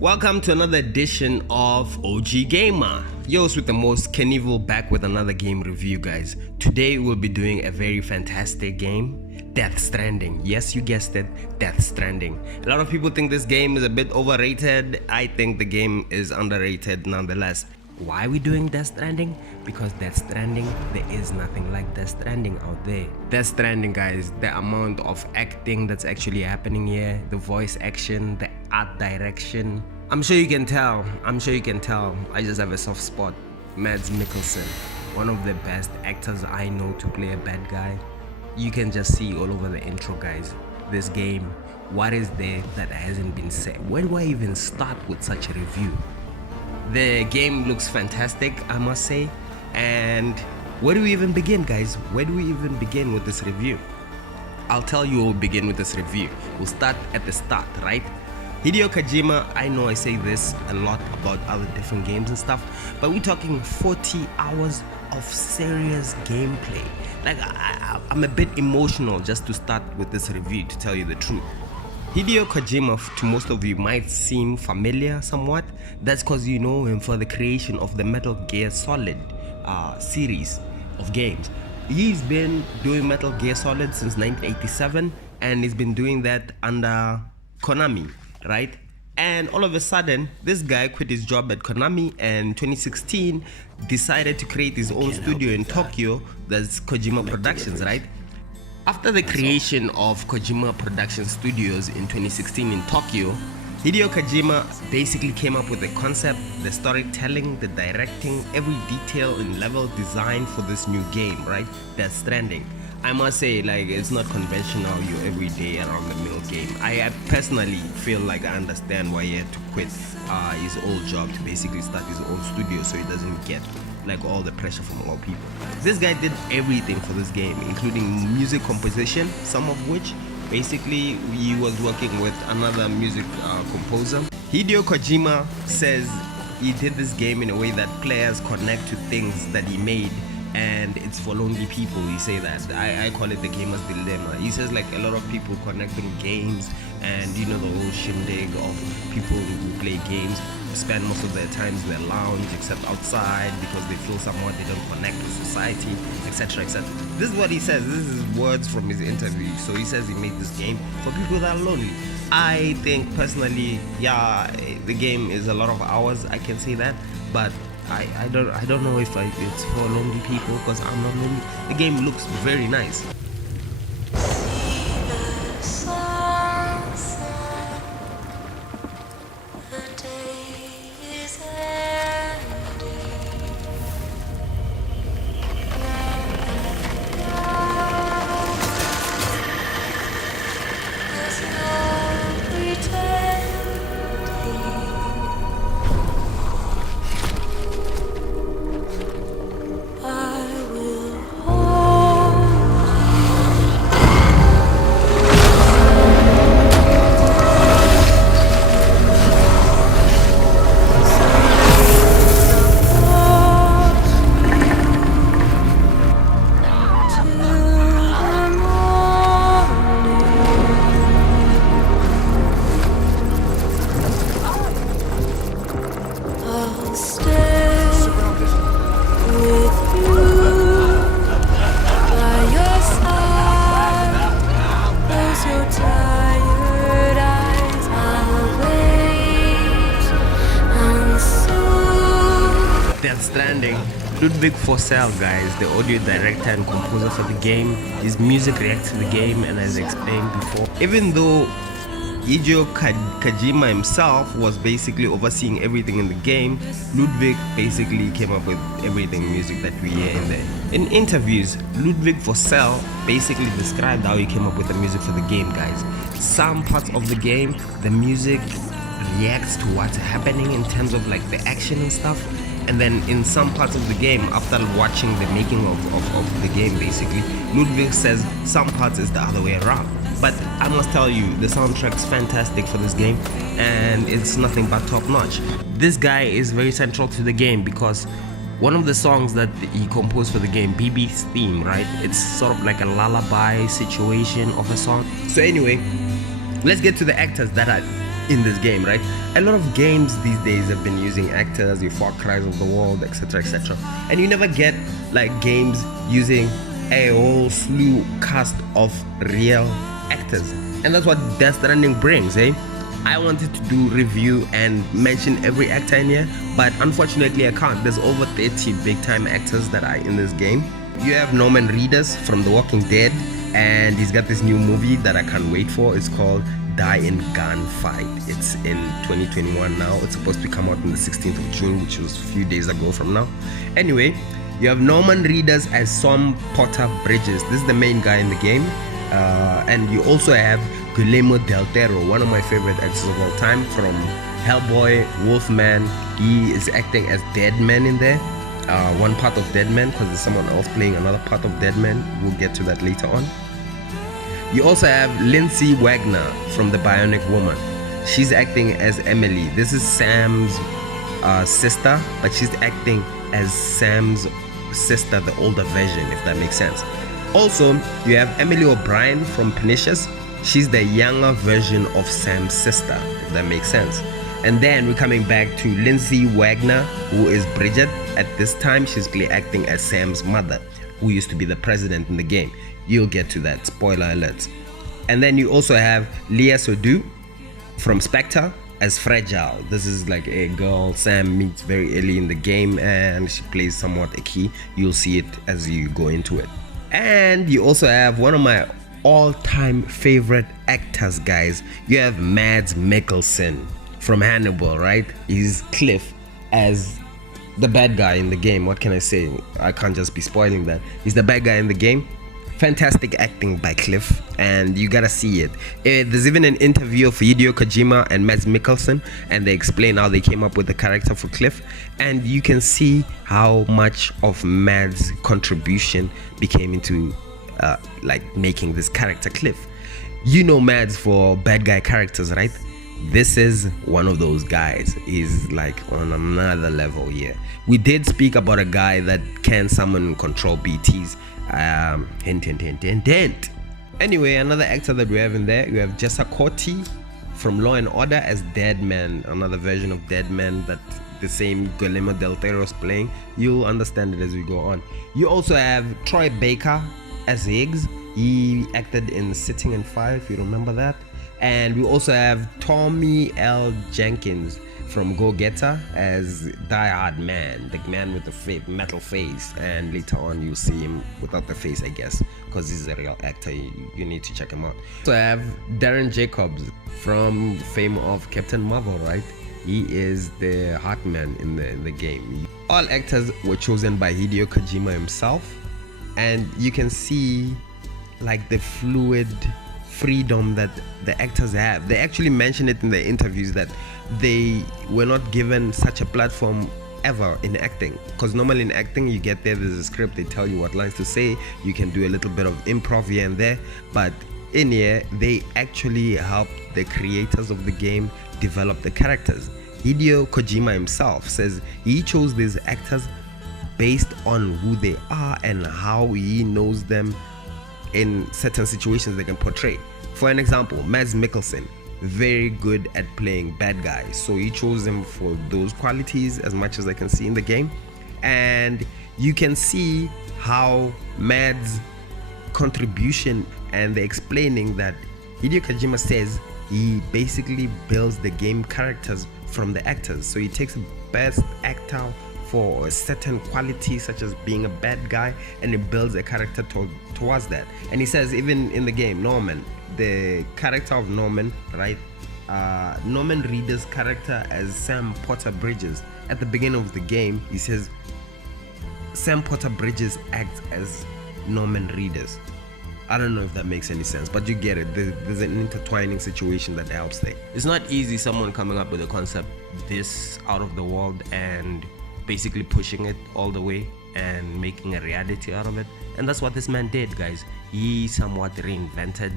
Welcome to another edition of OG Gamer. Yours with the most, Kenival, back with another game review, guys. Today we'll be doing a very fantastic game, Death Stranding. Yes, you guessed it, Death Stranding. A lot of people think this game is a bit overrated. I think the game is underrated nonetheless. Why are we doing Death Stranding? Because Death Stranding, there is nothing like Death Stranding out there. Death Stranding, guys, the amount of acting that's actually happening here, the voice action, the art direction. I'm sure you can tell. I just have a soft spot. Mads Mikkelsen, one of the best actors I know to play a bad guy. You can just see all over the intro, guys. This game, what is there that hasn't been said? Where do I even start with such a review? The game looks fantastic, I must say. And where do we even begin, guys? Where do we even begin with this review? I'll tell you we'll begin with this review. We'll start at the start, right? Hideo Kojima, I know I say this a lot about other different games and stuff, but we're talking 40 hours of serious gameplay. Like, I'm a bit emotional just to start with this review, to tell you the truth. Hideo Kojima, to most of you, might seem familiar somewhat. That's because you know him for the creation of the Metal Gear Solid series of games. He's been doing Metal Gear Solid since 1987, and he's been doing that under Konami, right? And all of a sudden, this guy quit his job at Konami and in 2016 decided to create his own studio in Tokyo. That's Kojima Productions, right? After the creation of Kojima Production Studios in 2016 in Tokyo, Hideo Kojima basically came up with the concept, the storytelling, the directing, every detail and level design for this new game, right? Death Stranding. I must say, like, it's not conventional, your everyday around-the-mill game. I personally feel like I understand why he had to quit his old job to basically start his own studio so he doesn't get like all the pressure from all people. This guy did everything for this game, including music composition, some of which basically he was working with another music composer. Hideo Kojima says he did this game in a way that players connect to things that he made, and it's for lonely people. He say that. I call it the gamer's dilemma. He says like a lot of people connecting games, and you know the whole shindig of people who play games spend most of their times in their lounge except outside because they feel somewhat they don't connect with society, etc, etc. This is what he says. This is words from his interview. So he says he made this game for people that are lonely. I think personally, yeah, the game is a lot of hours, I can say that, but I don't know if it's for lonely people because I'm not lonely. The game looks very nice. Death Stranding. Ludwig Forsell, guys, the audio director and composer for the game. His music reacts to the game, and as explained before, even though Hideo Kojima himself was basically overseeing everything in the game, Ludwig basically came up with everything music that we hear in there. In interviews, Ludwig Forsell basically described how he came up with the music for the game, guys. Some parts of the game, the music reacts to what's happening in terms of like the action and stuff. And then in some parts of the game, after watching the making of the game, basically, Ludwig says some parts is the other way around. But I must tell you, the soundtrack's fantastic for this game, and it's nothing but top notch. This guy is very central to the game because one of the songs that he composed for the game, BB's theme, right? It's sort of like a lullaby situation of a song. So anyway, let's get to the actors that are in this game, right? A lot of games these days have been using actors, your Far Cries of the world, etc., etc., and you never get like games using a whole slew cast of real actors, and that's what Death Stranding brings, eh? I wanted to do review and mention every actor in here, but unfortunately I can't. There's over 30 big time actors that are in this game. You have Norman Reedus from The Walking Dead, and he's got this new movie that I can't wait for. It's called Die in Gunfight. It's in 2021 now. It's supposed to come out on the 16th of June, which was a few days ago from now. Anyway, you have Norman Reedus as Sam Potter Bridges. This is the main guy in the game. And you also have Guillermo del Toro, one of my favorite actors of all time, from Hellboy, Wolfman. He is acting as Deadman in there. One part of Deadman, because there's someone else playing another part of Deadman. We'll get to that later on. You also have Lindsay Wagner from The Bionic Woman. She's acting as Emily. This is Sam's sister, but she's acting as Sam's sister, the older version, if that makes sense. Also, you have Emily O'Brien from Pernicious. She's the younger version of Sam's sister, if that makes sense. And then we're coming back to Lindsay Wagner, who is Bridget. At this time, she's acting as Sam's mother, who used to be the president in the game. You'll get to that, spoiler alert. And then you also have Leah Seydoux from Spectre as Fragile. This is like a girl Sam meets very early in the game, and she plays somewhat a key. You'll see it as you go into it. And you also have one of my all-time favorite actors, guys. You have Mads Mikkelsen from Hannibal, right? He's Cliff as the bad guy in the game. What can I say? I can't just be spoiling that. He's the bad guy in the game. Fantastic acting by Cliff, and you gotta see it. There's even an interview of Hideo Kojima and Mads Mikkelsen, and they explain how they came up with the character for Cliff, and you can see how much of Mads' contribution became into like making this character Cliff. You know Mads for bad guy characters, right? This is one of those guys. He's like on another level here. We did speak about a guy that can summon and control BTs. Hint, hint, hint, hint, hint. Anyway, another actor that we have in there, you have Jessa Corti from Law and Order as Deadman, another version of Deadman that the same Guillermo del Toro is playing. You'll understand it as we go on. You also have Troy Baker as Higgs. He acted in Sitting in Fire, if you remember that. And we also have Tommy L. Jenkins from Go Getter as Die-Hardman, the man with the metal face, and later on you'll see him without the face, I guess, because he's a real actor. You need to check him out. So I have Darren Jacobs from fame of Captain Marvel, right? He is the Heartman in the game. All actors were chosen by Hideo Kojima himself, and you can see like the fluid freedom that the actors have. They actually mentioned it in the interviews that they were not given such a platform ever in acting, because normally in acting you get there's a script, they tell you what lines to say, you can do a little bit of improv here and there, but in here they actually helped the creators of the game develop the characters. Hideo Kojima himself says he chose these actors based on who they are and how he knows them in certain situations they can portray. For an example, Mads Mikkelsen, very good at playing bad guys, so he chose him for those qualities as much as I can see in the game. And you can see how Mads' contribution and the explaining that Hideo Kojima says he basically builds the game characters from the actors. So he takes the best actor for a certain quality, such as being a bad guy, and he builds a character towards that. And he says even in the game, Norman, the character of Norman, right? Norman Reedus' character as Sam Potter Bridges. At the beginning of the game, he says Sam Potter Bridges acts as Norman Reedus. I don't know if that makes any sense, but you get it. There's an intertwining situation that helps there. It's not easy someone coming up with a concept this out of the world and basically pushing it all the way and making a reality out of it. And that's what this man did, guys. He somewhat reinvented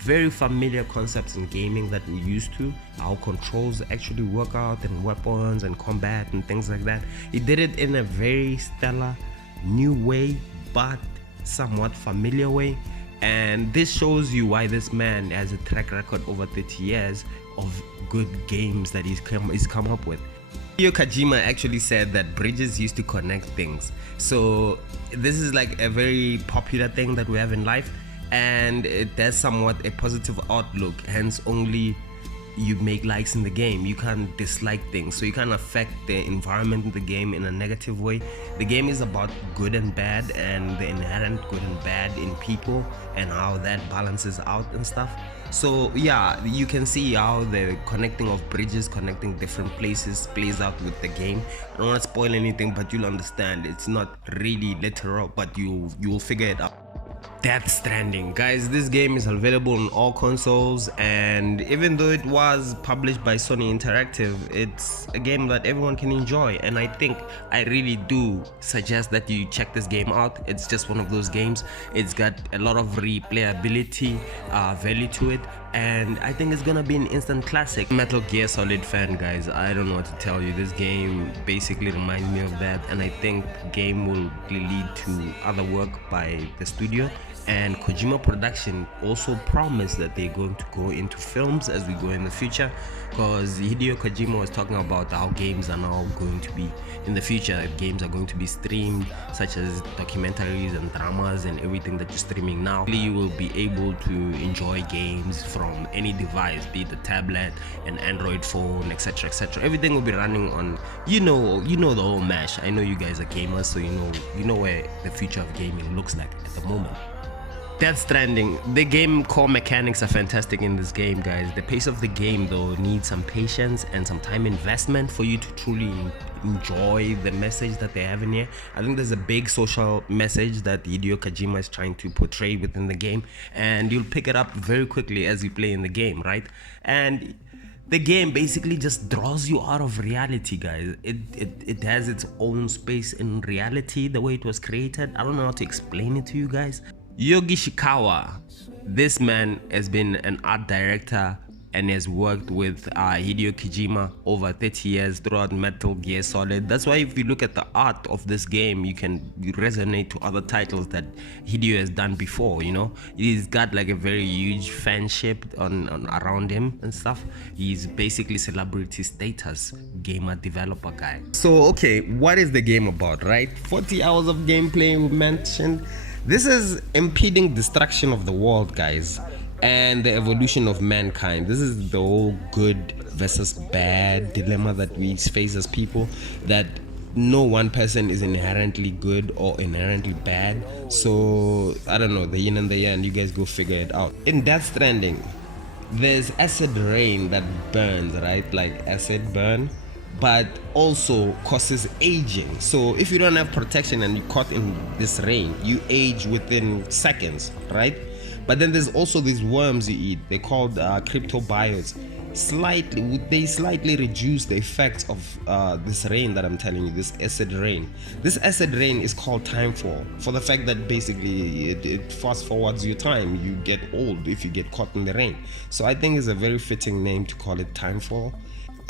very familiar concepts in gaming that we used to, how controls actually work out, and weapons and combat and things like that. He did it in a very stellar new way, but somewhat familiar way. And this shows you why this man has a track record over 30 years of good games that he's come up with. Hideo Kojima actually said that bridges used to connect things. So this is like a very popular thing that we have in life, and it has somewhat a positive outlook. Hence, only you make likes in the game. You can't dislike things, so you can't affect the environment in the game in a negative way. The game is about good and bad, and the inherent good and bad in people, and how that balances out and stuff. So yeah, you can see how the connecting of bridges, connecting different places, plays out with the game. I don't want to spoil anything, but you'll understand. It's not really literal, but you'll figure it out. Death Stranding, guys, this game is available on all consoles, and even though it was published by Sony Interactive, it's a game that everyone can enjoy, and I really do suggest that you check this game out. It's just one of those games. It's got a lot of replayability value to it, and I think it's gonna be an instant classic. Metal Gear Solid fan, guys, I don't know what to tell you. This game basically reminds me of that, and I think the game will lead to other work by the studio. And Kojima Production also promised that they're going to go into films as we go in the future, because Hideo Kojima was talking about how games are now going to be in the future. Games are going to be streamed, such as documentaries and dramas and everything that you're streaming now. You will be able to enjoy games from any device, be it a tablet, an Android phone, etc, etc. Everything will be running on, you know the whole mash. I know you guys are gamers, so you know where the future of gaming looks like at the moment. Death Stranding, the game core mechanics are fantastic in this game, guys. The pace of the game though needs some patience and some time investment for you to truly enjoy the message that they have in here. I think there's a big social message that Hideo Kojima is trying to portray within the game, and you'll pick it up very quickly as you play in the game, right? And the game basically just draws you out of reality, guys. It has its own space in reality, the way it was created. I don't know how to explain it to you guys. Yogi Shikawa, this man has been an art director and has worked with Hideo Kojima over 30 years throughout Metal Gear Solid. That's why if you look at the art of this game, you can resonate to other titles that Hideo has done before, you know. He's got like a very huge fanship on around him and stuff. He's basically celebrity status gamer developer guy. So okay, what is the game about, right? 40 hours of gameplay we mentioned. This is impeding destruction of the world, guys, and the evolution of mankind. This is the whole good versus bad dilemma that we face as people, that no one person is inherently good or inherently bad. So I don't know, the yin and the yang, you guys go figure it out. In Death Stranding, there's acid rain that burns, right? Like acid burn, but also causes aging. So if you don't have protection and you're caught in this rain, you age within seconds, right? But then there's also these worms you eat. They're called cryptobiotes. They slightly reduce the effects of this rain that I'm telling you, this acid rain. This acid rain is called timefall, for the fact that basically it fast forwards your time. You get old if you get caught in the rain. So I think it's a very fitting name to call it timefall.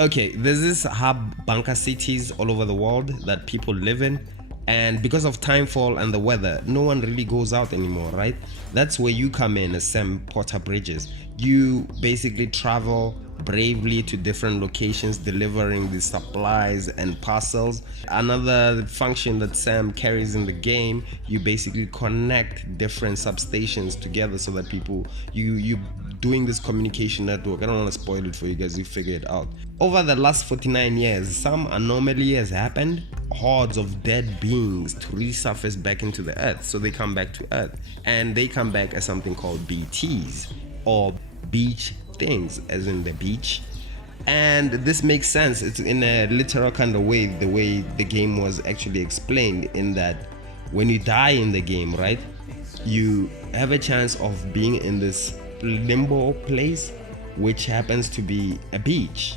Okay, there's this hub bunker cities all over the world that people live in, and because of timefall and the weather, no one really goes out anymore, right? That's where you come in as Sam Porter Bridges. You basically travel bravely to different locations, delivering the supplies and parcels. Another function that Sam carries in the game, you basically connect different substations together so that you doing this communication network. I don't want to spoil it for you guys, you figure it out. Over the last 49 years, some anomaly has happened. Hordes of dead beings to resurface back into the earth. So they come back to earth, and they come back as something called BTs, or beach things, as in the beach. And this makes sense. It's in a literal kind of way, the way the game was actually explained, in that when you die in the game, right, you have a chance of being in this limbo place, which happens to be a beach,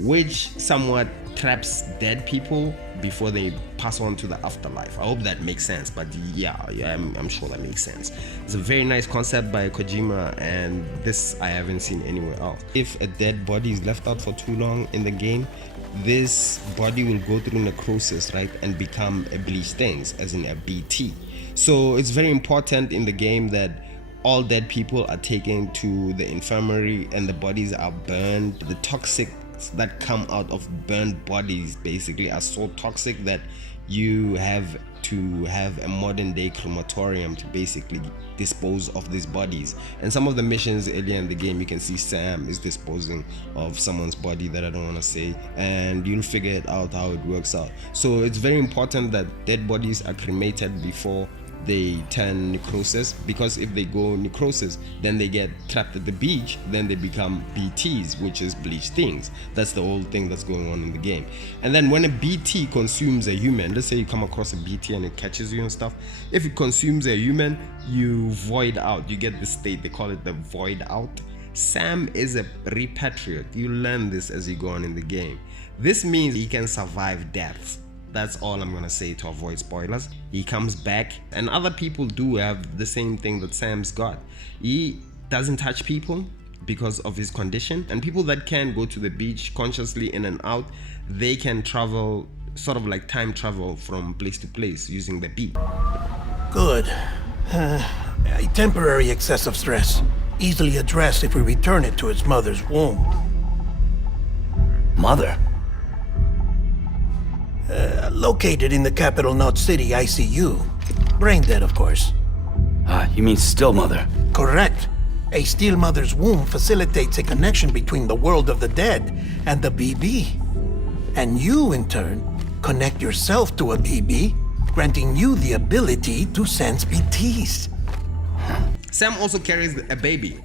which somewhat traps dead people before they pass on to the afterlife. I hope that makes sense, but yeah, I'm sure that makes sense. It's a very nice concept by Kojima, and this I haven't seen anywhere else. If a dead body is left out for too long in the game, this body will go through necrosis, right, and become a bleach things, as in a BT. So it's very important in the game that all dead people are taken to the infirmary and the bodies are burned. The toxics that come out of burned bodies basically are so toxic that you have to have a modern day crematorium to basically dispose of these bodies. And some of the missions earlier in the game, you can see Sam is disposing of someone's body that I don't want to say, and you'll figure it out how it works out. So it's very important that dead bodies are cremated before they turn necrosis, because if they go necrosis, then they get trapped at the beach, then they become BTs, which is bleached things. That's the whole thing that's going on in the game. And then when a BT consumes a human, let's say you come across a BT and it catches you and stuff, if it consumes a human, you void out, you get the state, they call it the void out. Sam is a repatriate. You learn this as you go on in the game. This means he can survive death. That's all I'm gonna say to avoid spoilers. He comes back, and other people do have the same thing that Sam's got. He doesn't touch people because of his condition, and people that can go to the beach consciously in and out, they can travel, sort of like time travel from place to place using the beach. Good. A temporary excessive stress, easily addressed if we return it to its mother's womb. Mother? Located in the capital Knot City ICU. Brain dead, of course. You mean still mother? Correct. A still mother's womb facilitates a connection between the world of the dead and the BB. And you, in turn, connect yourself to a BB, granting you the ability to sense BTs. Sam also carries a baby,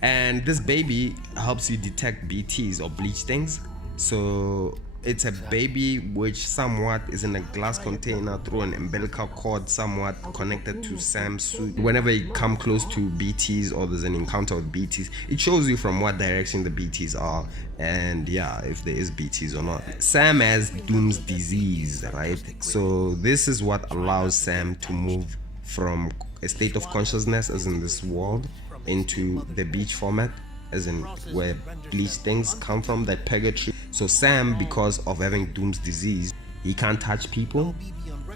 and this baby helps you detect BTs or bleach things. So it's a baby which somewhat is in a glass container through an umbilical cord somewhat connected to Sam's suit. Whenever you come close to BTs or there's an encounter with BTs, it shows you from what direction the BTs are, and yeah, if there is BTs or not. Sam has Doom's disease, right? So this is what allows Sam to move from a state of consciousness, as in this world, into the beach format, as in where bleach things come from, that purgatory. So Sam, because of having Doom's disease, he can't touch people,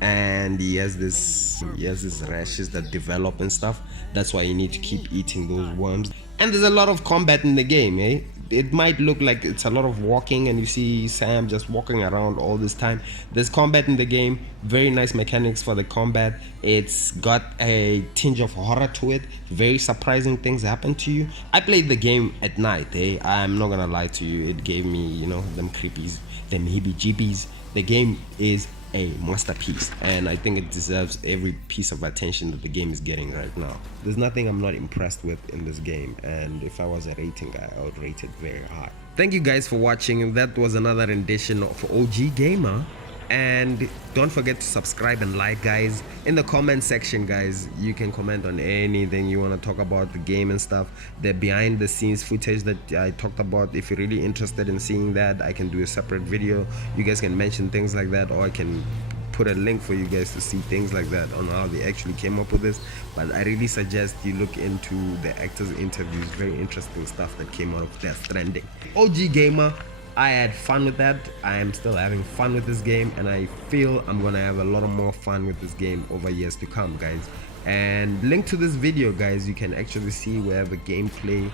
and he has this rashes that develop and stuff. That's why you need to keep eating those worms. And there's a lot of combat in the game, eh? It might look like it's a lot of walking and you see Sam just walking around all this time. There's combat in the game, very nice mechanics for the combat. It's got a tinge of horror to it, very surprising things happen to you. I played the game at night, eh? I'm not gonna lie to you, it gave me, you know, them creepies, them heebie-jeebies. The game is a masterpiece, and I think it deserves every piece of attention that the game is getting right now. There's nothing I'm not impressed with in this game, and if I was a rating guy, I would rate it very high. Thank you guys for watching. That was another rendition of OG Gamer, and don't forget to subscribe and like, guys. In the comment section, guys, you can comment on anything you want to talk about the game and stuff. The behind the scenes footage that I talked about, if you're really interested in seeing that, I can do a separate video. You guys can mention things like that, or I can put a link for you guys to see things like that on how they actually came up with this. But I really suggest you look into the actors' interviews. Very interesting stuff that came out of Death Stranding. OG Gamer, I had fun with that. I am still having fun with this game, and I feel I'm gonna have a lot of more fun with this game over years to come, guys. And link to this video, guys, you can actually see we have a gameplay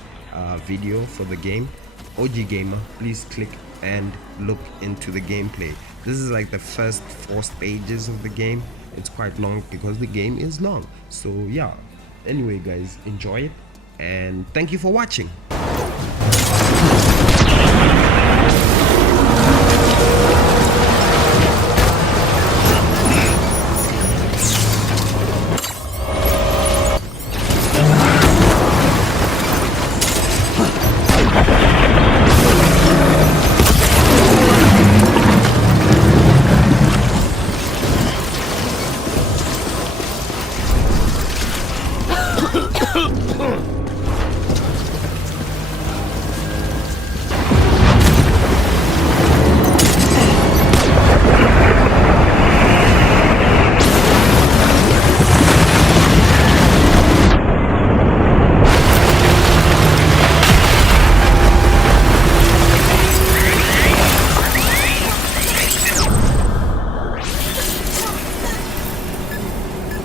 video for the game. OG Gamer, please click and look into the gameplay. This is like the first 4 stages of the game. It's quite long because the game is long. So yeah, anyway guys, enjoy it, and thank you for watching.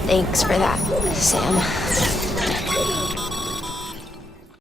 Thanks for that, Sam.